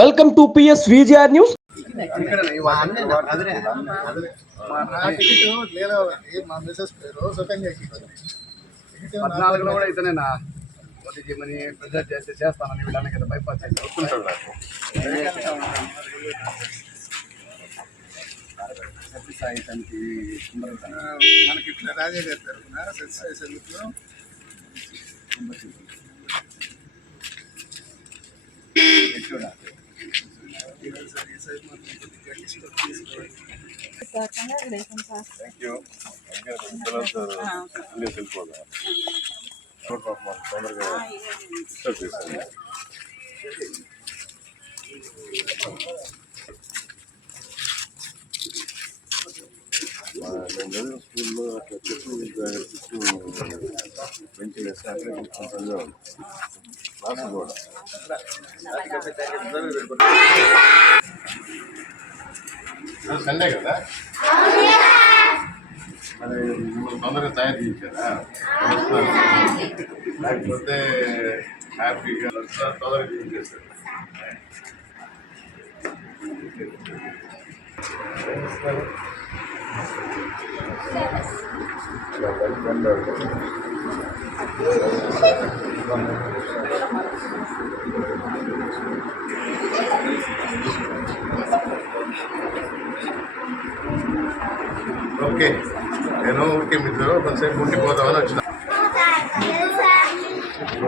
Welcome to PS VGR news. పద్నాలుగులో కూడా అయితేనేనా మొదటి చేయమని ప్రెజర్ చేస్తే చేస్తానని వీళ్ళని కదా బైపాస్ చేసి వస్తుంటాడు. సత్యసాయి సమితి మనకి ఇట్లా రాజా గారి తరఫున సత్యసాయి సమితిలో స్కూల్లో అట్లా చెట్లు పెంచి వేస్తే అక్కడే కూర్చుంటుందో క్లాసు కూడా సండే కదా మరి మిమ్మల్ని తొందరగా తయారు చేయించారా లేకపోతే హ్యాపీగా తొందరగా చేయించేస్తారు. ఓకే, నేను ఊరికే మీతో కొంతసేపు ఉండిపోతామని వచ్చిన.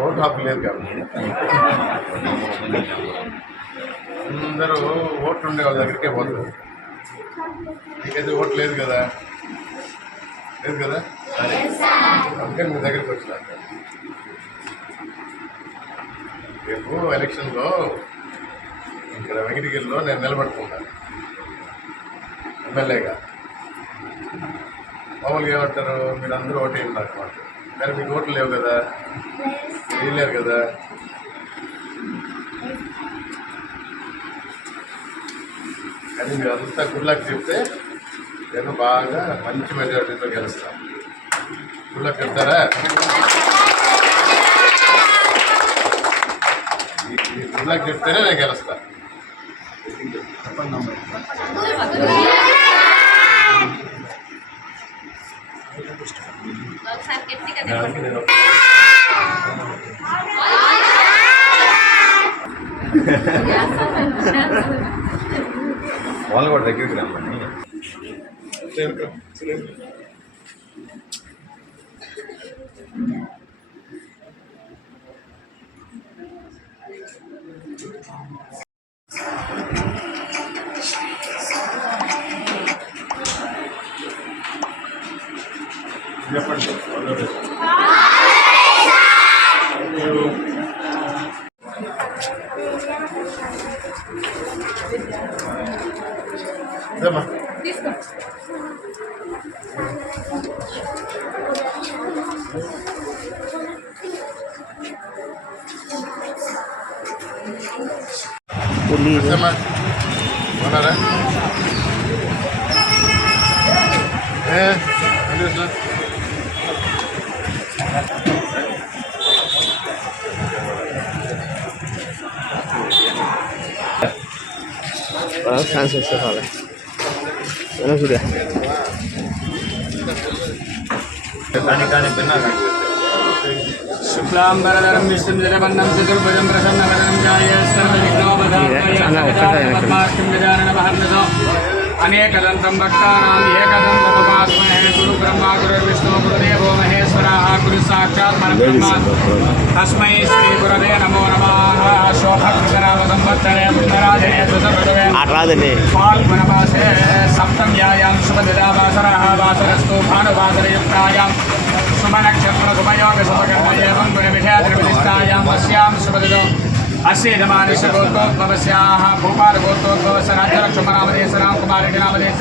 ఓటు హక్కు లేదు కాబట్టి అందరూ ఓట్లు ఉండే వాళ్ళ దగ్గరికే పోతారు. మీకైతే ఓటు లేదు కదా, లేదు కదా, అందుకని మీ దగ్గరికి వచ్చిన. రేపు ఎలక్షన్లో ఇక్కడ వెంకటగిరిలో నేను నిలబడుకుంటాను ఎమ్మెల్యేగా. మామూలుగా ఏమంటారు, మీరు అందరూ ఓటు వేయండి నాకు అంటారు. కానీ మీకు ఓట్లు లేవు కదా, వేయలేరు కదా. కానీ మీరు అంతా గుళ్ళకి చెప్తే నేను బాగా మంచి మెజారిటీతో గెలుస్తాను. గుళ్ళకి చెప్తారా? గుళ్ళకి చెప్తేనే నేను గెలుస్తాను. వాళ్ళు కూడా దగ్గరికి రమ్మని చెప్పండి. ఉన్నారా? ఫ్రాన్సిస్ హాలే చూడ शुक्लांबरधरं विष्णुं जलवन्नं चतुर्भुजं प्रसन्नवदनं ध्यायेत् सर्वविघ्नोपशान्तये गजाननमहर्निशो अनेकदन्तं भक्तानाम् एकदन्तमुपास्महे गुरु ब्रह्मा गुरुर्विष्णु गुरुदेवो महेश्वरः गुरु साक्षात् परब्रह्म तस्मै श्री गुरवे नमो नमः। शोभकृतनाम संवत्सरे उत्तरायणे द्वितीये फाल्गुनमासे सप्तम्यायां शुभदिनावासरः वासरस्तु भानुवासरयुक्तायां शुभनक्षत्र शुभयोग शुभकर्म एवं गुणविषयात्रिप्रतिष्ठायां अस्यां शुभदिनो अस्य यजमानस्य भूपालगोत्रोद्भवस्य राज्यलक्ष्मणामदेश रामकुमारेणामदेश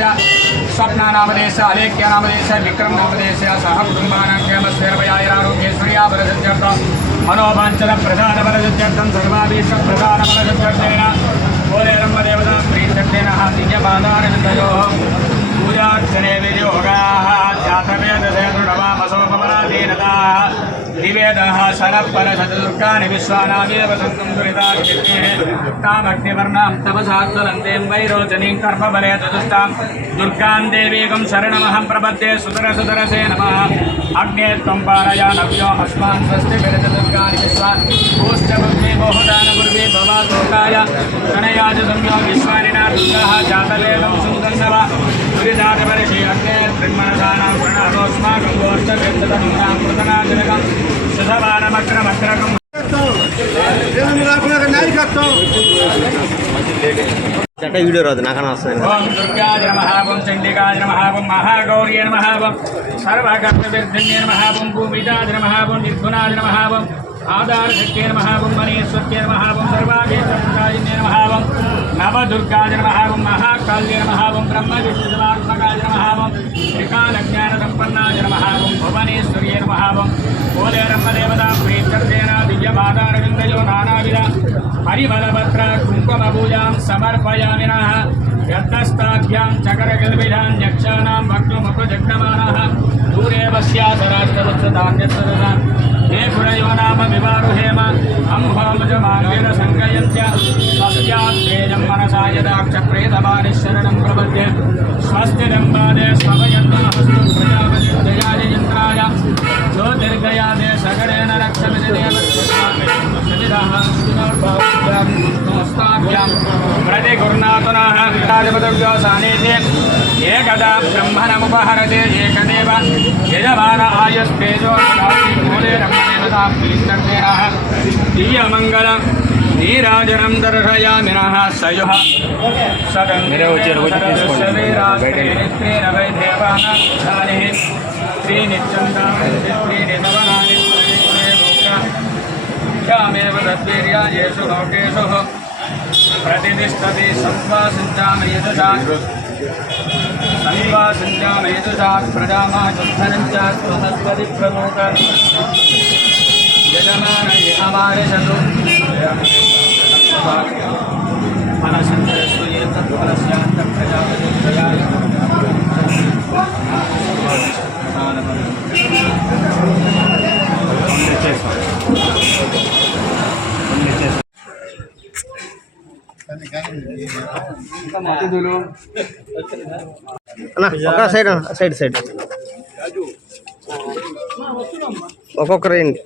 स्वप्नानामदेश अलेख्यानामदेश विक्रमनामदेश सह कुटुम्बानां क्षेमस्थिरभयारोग्येश्वर्यावरसिद्ध्यर्थ मनोवाञ्छनप्रधानवरसिद्ध्यर्थं सर्वाभीष्टप्रधानवरसिद्ध्यर्थेन भोलेरम्बदेवतां प्रीत्यर्थेन दिव्यपादारविन्दयोः पूजार्चने विनियोगाः जातवेदसेतुर्णवामसोपमनादीनताः दिवे वेदः शनपरशतदुर्गानि विश्वानामेव सन्तं दुरितार्चित्ये तामग्निवर्णां तपसात्तलन्तीं वैरोचनीं कर्मबले चतुष्टां दुर्गां देवीकं शरणमहं प्रपद्ये सुतरसुतरसे नमः अग्ने त्वं पारयानव्यो अस्मान् स्वस्ति विरचदुर्गानि विश्वान् भूश्चभुग्ने बहुदानपूर्वे भवातोकाय तनया च संयो विश्वानिना दुर्गाः जातवेदं सुन्दन्नव दुरितादिवर्षे अग्ने त्रिन्मनसानां प्रणतोऽस्माकं गोष्ठकृततनुनां कृतनाजनकं सुधवानमक्रमक्रकम् వీడియో రాదు నాకన్నా వస్తుంది ఓం దుర్గాయ నమః ఓం చండికాయ నమః ఓం మహాగౌర్యే నమః ఓం సర్వకర్తవ్యర్థిన్యే నమః ఓం భూమిజాయ నమః ఓం నిర్గుణాయ నమః ఓం ఆధారశక్తే నమః ఓం మనీశ్వర్తే నమః ఓం సర్వాభీష్టప్రదాయిన్యే నమః ఓం నవదుర్గాయ నమః ఓం మహాకాళ్యే నమః ఓం బ్రహ్మవిష్ణుదేవాత్మకాయ నమః ఓం త్రికాలజ్ఞానసంపన్నాయ నమః ఓం భువనేశ్వర్యే నమః ఓం ఓలేరమ్మదేవతా ప్రీత్యర్థేన దివ్యపాదారవిందయో నానావిధ परिमलपत्र कुङ्कुमपूजां समर्पयामिनः यत्नस्ताभ्यां चकरगल्भिषां यक्षाणां भक्तुमुपजग्नमानः दूरे पश्यासराष्टवत्सदान्यत्सरसां हे पुरयो नाम विवारुहेम अंहोमजमाङ्गिरसङ्गयन्त्य स्वस्यात्रेयं मनसा यदाक्षप्रेतवारिशरणं प्रपद्ये स्वस्ति दम्बादे स्वभयन्नमस्तु प्रजापतिर्जयाय यन्त्राय ज्योतिर्गयादे सगरेण प्रतिगुरुनाथुनः विराजपदव्यासानेते एकदा ब्रह्मणमुपहरते एकदेव यजमान आयुस्तेजो मूले रमदेवता प्रीष्टर्तेनः दिव्यमङ्गलं नीराजनं दर्शयामिनः सयुः सदङ्गेन वैदेवानां त्रीनित्यन्तानि मेव तद्वीर्यायेषु लोकेषु प्रतिष्ठति संवासिञ्चामयजुषात् प्रजामाचुद्धरञ्च वनस्पति प्रमोद यजमान इहमारिषतु फलसञ्चरस्तु ये तत्फलस्यान्तप्रजापतिप्रजाय అన్న ఒక సైడ్ సైడ్ సైడ్ ఒక్కొక్కరు వేయండి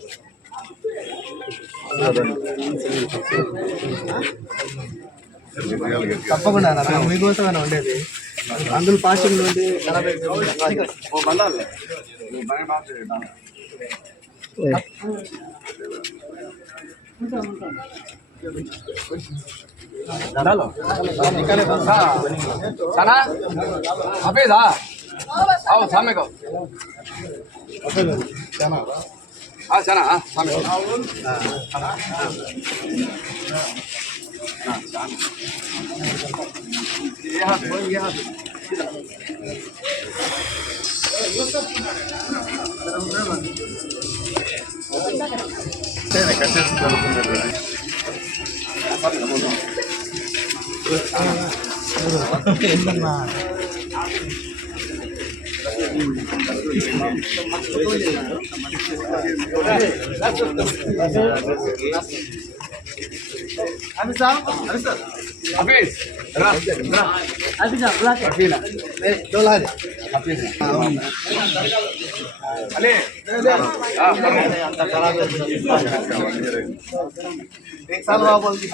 తప్పకుండా మీకోసమైనా ఉండేది అందులో పాసింగ్ నుండి एक साल हुआ बोलती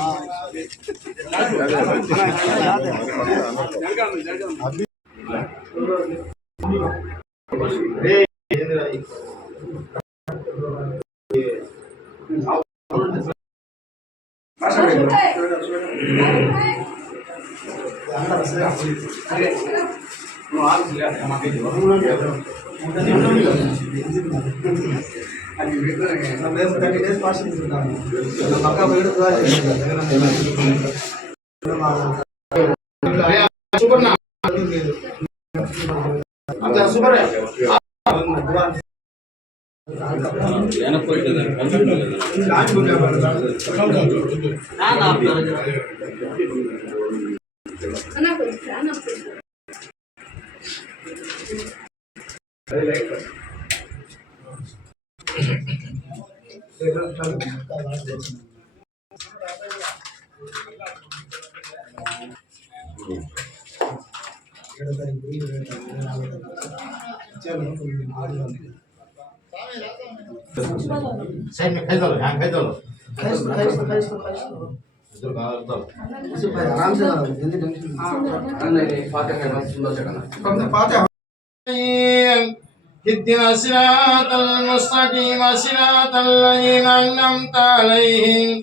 اهدنا الصراط المستقيم صراط الذين أنعمت عليهم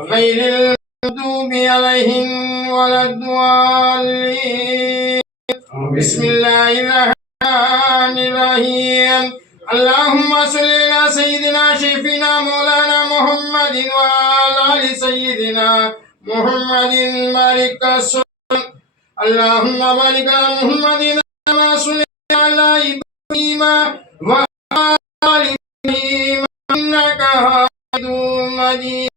غير المغضوب عليهم ولا الضالين. بسم الله الرحمن الرحيم. اللهم صل على سيدنا شفينا مولانا محمد وعلى آل سيدنا محمد بارك وسلم. اللهم بارك على محمد كما صليت على إبراهيم وعلى آل إبراهيم إنك حميد مجيد.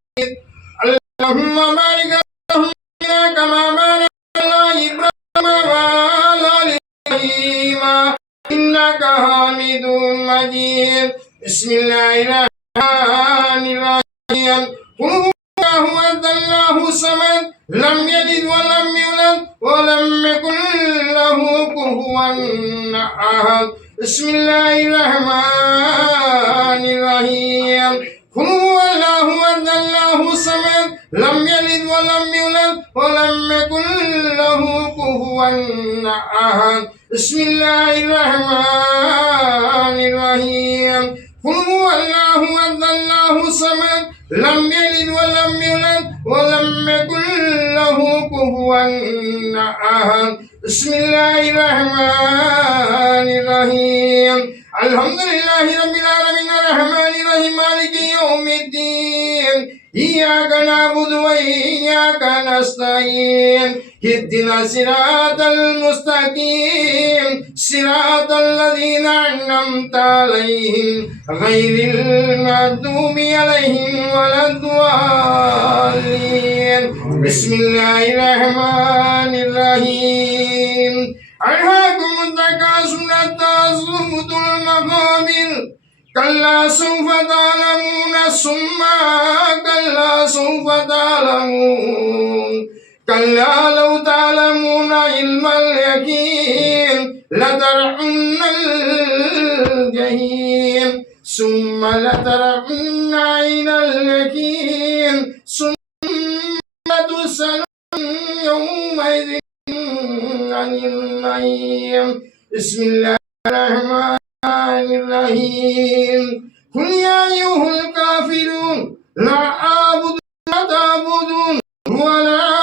اللهم بارك على محمد كما باركت على إبراهيم وعلى آل إبراهيم إنك حميد مجيد. بسم الله الرحمن الرحيم. قل هو الله الصمد لم يلد ولم يولد ولم يكن له كفوا أحد. بسم الله الرحمن الرحيم. قل هو الله الصمد لم يلد ولم يولد ولم يكن له كفوا أحد. بسم الله الرحمن الرحيم. قل هو الله الصمد لم يلد ولم يولد ولم يكن له كفوا أحد. بسم الله الرحمن الرحيم. الحمد لله رب العالمين الرحمن الرحيم مالك يوم الدين. إياك نعبد وإياك نستعين. اهدنا الصراط المستقيم صراط الذين أنعمت عليهم غير المغضوب عليهم ولا الضالين. بسم الله الرحمن الرحيم. ألهاكم التكاثر حتى زرتم المقابر كلا سوف تعلمون ثم كلا سوف تعلمون كلا لو تعلمون علم اليقين لترون الجحيم ثم لترون عين اليقين ثم تسألون يومئذ عن النعيم. بسم الله الرحمن الرحيم. قل يا أيها الكافرون لا أعبد ما تعبدون ولا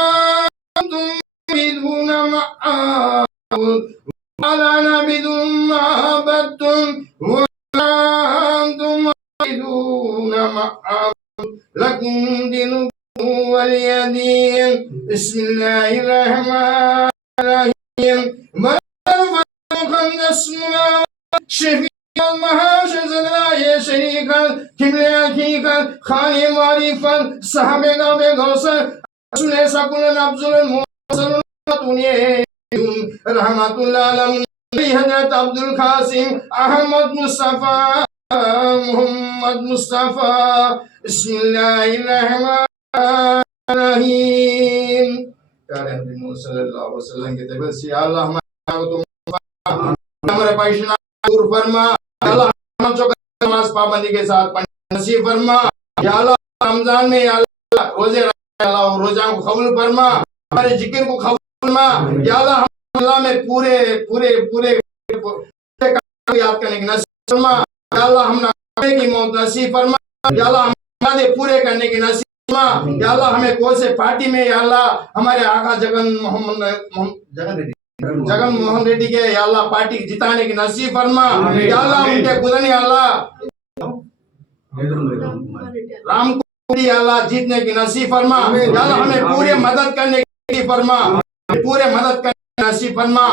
أنتم عابدون ما أعبد ولا نعبد ما عبدتم ولا أنتم عابدون ما أعبد لكم دينكم ولي دين. بسم الله الرحمن الرحيم. شفيع المهاجز لا شريك كبل حقيقة خالي معرفة صحابة غوصة رسول سكون نبزل الموصل رحمة الله على حضرت عبد القاسم أحمد مصطفى محمد مصطفى. بسم الله الرحمن الرحيم. सल्लल्लाहु अलैहि वसल्लम के तबे से अल्लाह हमारे पैसा दूर फरमा. अल्लाह हम जो नमाज पाबंदी के साथ पढ़ने नसीब फरमा. या अल्लाह रमजान में या अल्लाह रोजे अल्लाह रोजा को कबूल फरमा. हमारे जिक्र को कबूल फरमा. या अल्लाह अल्लाह में पूरे पूरे पूरे याद करने की नसीब फरमा. या अल्लाह हम की मौत नसीब फरमा. या अल्लाह हमारे पूरे करने की नसीब. या अल्लाह हमें कौन से पार्टी में या अल्लाह हमारे आका जगन मोहन रेड्डी के या अल्लाह पार्टी जिताने की नसीब फरमा. या अल्लाह उनके खुदा या अल्लाह राम को या अल्लाह जीतने की नसीब फरमा. या अल्लाह हमें पूरे मदद करने की फरमा. पूरे मदद करने की नसीब फरमा.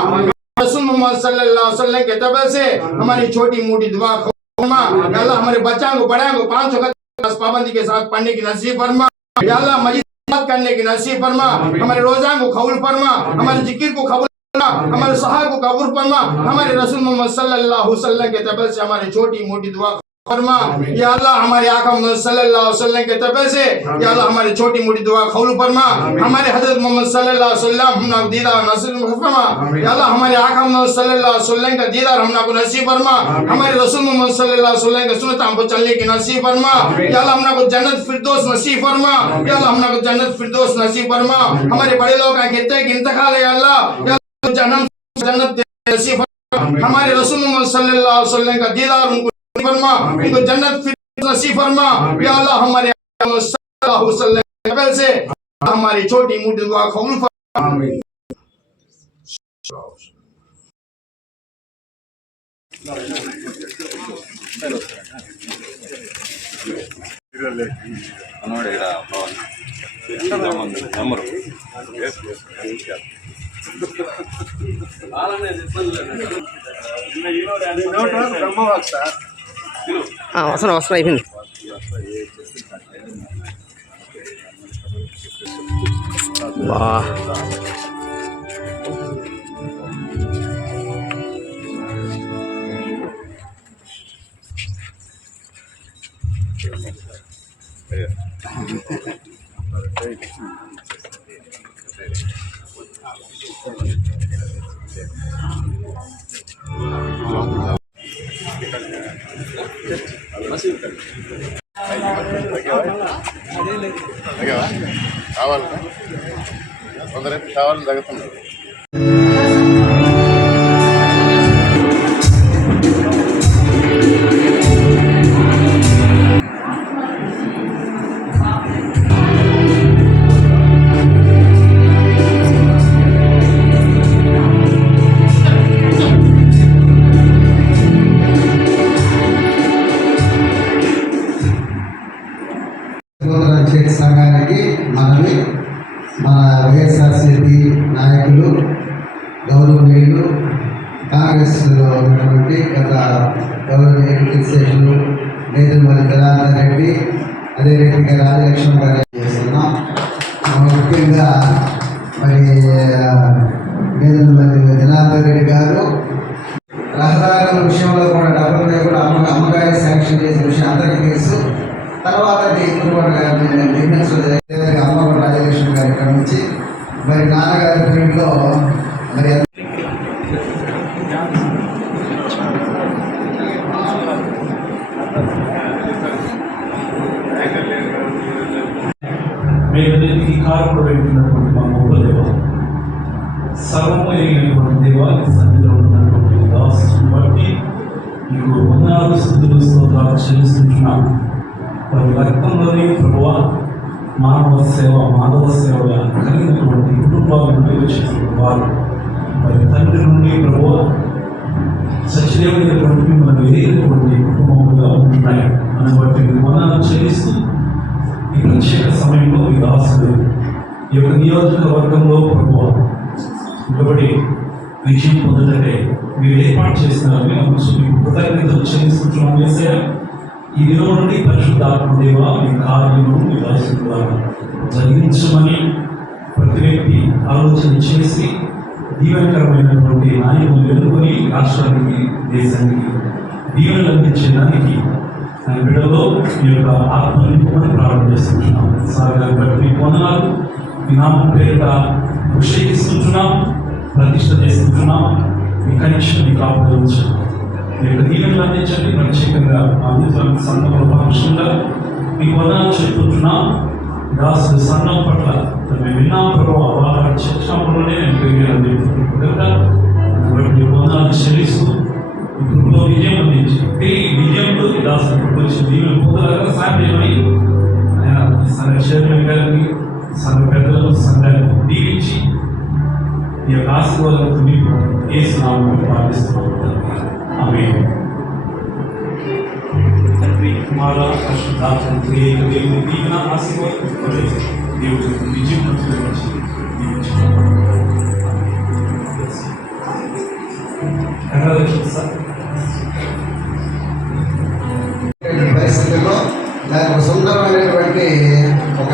रसूल मोहम्मद सल्लल्लाहु अलैहि वसल्लम के तबे से हमारी छोटी मोटी दुआ फरमा. या अल्लाह हमारे बच्चों को बड़ों को 5 वक्त पाबंदी के साथ पढ़ने की नसीब फरमा. या अल्लाह मस्जिद करने की नसीब फरमा. हमारे रोजा को कबूल फरमा. हमारे जिक्र को कबूल फरमा. हमारे सहार को कबूल फरमा. हमारे रसूल मोहम्मद सल्लल्लाहु अलैहि वसल्लम के तबे से हमारी छोटी मोटी दुआ फरमा। या अल्लाह हमारे आका मोहम्मद सल्लल्लाहु अलैहि वसल्लम के तबे से या अल्लाह हमारी छोटी मोटी दुआ कबूल फरमा। हमारे हजरत मोहम्मद सल्लल्लाहु अलैहि वसल्लम हमना दीदार नसीब फरमा। या अल्लाह हमारे आका मोहम्मद सल्लल्लाहु अलैहि वसल्लम का दीदार हमना को नसीब फरमा। हमारे रसूल मोहम्मद सल्लल्लाहु अलैहि वसल्लम की सुन्नत हमको चलने की नसीब फरमा। या अल्लाह हमना को जन्नत फिरदौस नसीब फरमा। या अल्लाह हमना को जन्नत फिरदौस नसीब फरमा। हमारे बड़े लोग का कहते हैं कि इंतकाल है अल्लाह जन्नत नसीब फरमा। हमारे रसूल मोहम्मद सल्लल्लाहु अलैहि वसल्लम का दीदार उनको फरमा, उनको जन्नत फिरदौस नसीब फरमा। या अल्लाह हमारे सल्लल्लाहु अलैहि वसल्लम से हमारी छोटी मोटी दुआ कबूल फरमा। आमीन। వస్తున్నా అయిపోయింది. బా కావాలి తగ్గుతున్నారు. సంఘానికి మనవి మన వైఎస్ఆర్సీపీ నాయకులు గౌరవనీయులు కాంగ్రెస్లో ఉన్నటువంటి గత గౌరవనీయులు శేషులు నేదురుమల్లి జనార్దన్ రెడ్డి అదేవిధంగా రాజలక్ష్మణ్ గారు చేస్తున్నాం. ముఖ్యంగా మరి నేదురుమల్లి జనార్దన్ రెడ్డి గారు రహదారుల విషయంలో కూడా డబ్బులు లేకుండా అమ్మకాయ శాంక్షన్ చేసిన విషయం అందరికీ తెలుసు. తర్వాత అమ్మగారు రాజలక్ష్మి గారి ఇక్కడ నుంచి మరి నాన్నగారి పీరియడ్లో మరి మేమన్నిటికీ కారణమైనటువంటి మా గొప్ప దేవ, సర్వము అయినటువంటి దేవ, సన్నిధిలో ఉన్నటువంటి దాసుని బట్టి మీకు వందనాలు స్తుతులు స్తోత్రాలు చెల్లిస్తున్నాం. వారి రక్తంలోని ప్రభువ మానవ సేవ మాధవ సేవగా కలిగినటువంటి కుటుంబాల నుండి వచ్చినటువంటి వారు వారి తండ్రి నుండి ప్రభువ సచిదేవుడైనటువంటి మిమ్మల్ని వేరేటువంటి కుటుంబముగా ఉంటున్నాయి అని బట్టి మీరు వందనాలు చెల్లిస్తూ ఈ ప్రత్యేక సమయంలో ఈ దాసుడు ఈ యొక్క నియోజకవర్గంలో ప్రభువ నిలబడి విజయం పొందటంటే మీరు ఏర్పాటు చేస్తున్నారని మీకు కృతజ్ఞతలు చెల్లిస్తున్నాం. వేసే ఈ దినం నుండి పరిశుద్ధాత్మ దేవ మీ కార్యము మీ దాసుల ద్వారా జరిగించమని ప్రతి వ్యక్తి ఆలోచన చేసి దీవెనకరమైనటువంటి నాయకులు ఎన్నుకొని రాష్ట్రానికి దేశానికి దీవెనలు అందించడానికి బిడ్డలో ఈ యొక్క ఆత్మని ప్రారంభం చేస్తున్నాం. సార్ బట్టి మీకు వందనాలు. మీ నామం పేరిట అభిషేకిస్తున్నాం, ప్రతిష్ట చేస్తున్నాం. మీ కనెక్షన్ మీకు ఆపదించాం. మీ యొక్క దీవెనలు అందించండి. ప్రత్యేకంగా అందించడానికి సంఘంలో పక్షంగా మీకు వందనాలు చెప్తున్నాం. దాసుడు సంఘం పట్ల మేము విన్నాం ప్రభావ వాళ్ళ శిక్షణలోనే నేను పెరిగాను చెప్తున్నా. మీకు వందనాలు చెల్లిస్తూ ఇప్పుడు విజయం అందించి ఈ విజయంలో ఈ దాసుడు వచ్చి దీవెనలు పొందలాగా సాధ్యమై ఆయన సంఘ చైర్మన్ గారిని సంఘ పెద్దలను సంఘాన్ని దీవించి ఈ యొక్క ఆశీర్వాదాలతో మీకు ఏసునామములో ప్రార్థిస్తున్నాము. ఆమేన్. తండ్రి కుమార పరిశుద్ధాత్మ త్రియేక దేవుని దీవెన ఆశీర్వాదం దేవుడు విజయం నుంచి పరిస్థితుల్లో దానికి ఒక సుందరమైనటువంటి ఒక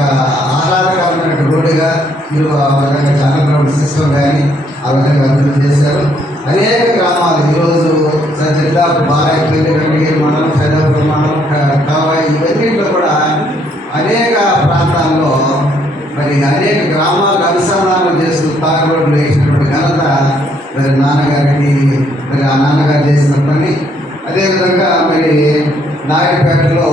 ఆహ్లాదకరమైనటువంటి రోడ్డుగా మీరు ఆ విధంగా ఛానల్ గ్రౌండ్ సిస్టమ్ కానీ ఆ విధంగా అభివృద్ధి చేశారు. అనేక గ్రామాలు ఈరోజు జిల్లా బారాయపల్లి వెంకటగిరి మండలం సైదాపురం మండలం మరి ఆ నాన్నగారు చేసిన పని. అదేవిధంగా మరి నాయుడుపేటలో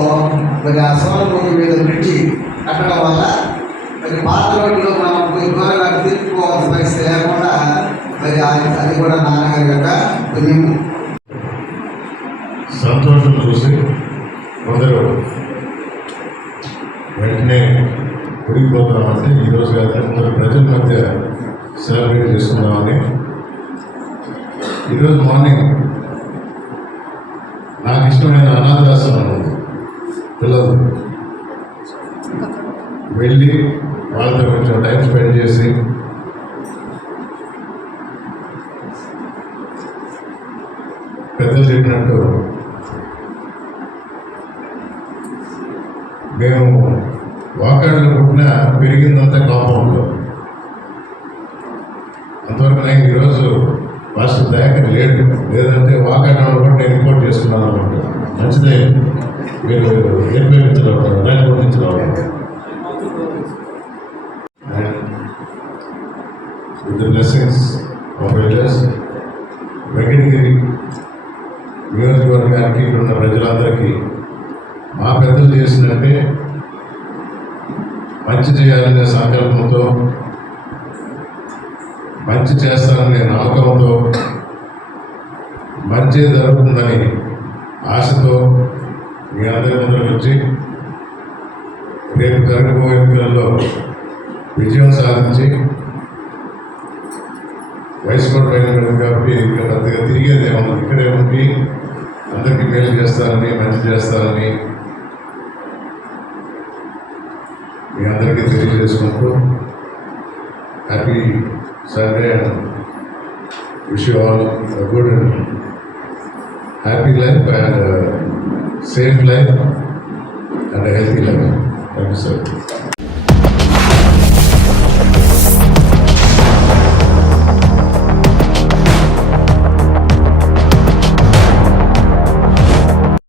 మరి ఆ సోనముఖి మీద బ్రిడ్జి కట్టడం వల్ల మరి పాత రోడ్లు మనం దూరంగా తీర్చుకోవాల్సిన పరిస్థితి లేకుండా మరి అది కూడా నాన్నగారి యొక్క పుణ్యము. సంతోషం చూసి కొందరు వెంటనే ఉడికిపోతున్నామంటే ఈరోజు కాదు కొందరు ప్రజల మధ్య సెలబ్రేట్ చేసుకున్నామని. ఈరోజు మార్నింగ్ నాకు ఇష్టమైన అనాథాశ్రమం ఉంది, పిల్లలు వెళ్ళి వాళ్ళతో కొంచెం టైం స్పెండ్ చేసి పెద్దలు చెప్పినట్టు మేము వాకాడులో పుట్టిన పెరిగిందంతా కాంపౌండ్లో. అంతవరకు నేను ఈరోజు మాస్టర్ దయాకర్ లేడు, లేదంటే వాకాడంలో కూడా నేను ఇంపోర్ట్ చేసుకున్నాను అనమాట. మంచిదే, మీరు ఏర్పేపించడం రైలు నుంచి రావడం. With the blessings of elders, Venkatagiri నియోజకవర్గానికి ఇక్కడ ఉన్న ప్రజలందరికీ మా పెద్దలు చేసినట్టే మంచి చేయాలనే సంకల్పంతో, మంచి చేస్తాననే నమ్మకంతో, మంచి జరుగుతుందని ఆశతో మీ అందరి ముందుకు వచ్చి రేపు జరగబోయే ఎన్నికల్లో విజయం సాధించి వయసు కూడా పైన కాబట్టి ఇంకా పెద్దగా తిరిగేది ఏమన్నా ఇక్కడే ఉండి అందరికీ మేలు చేస్తారని, మంచి చేస్తారని మీ అందరికీ తెలియజేసుకుంటూ happy Sunday and wish you all good and happy life and safe life and healthy life. Thank you sir.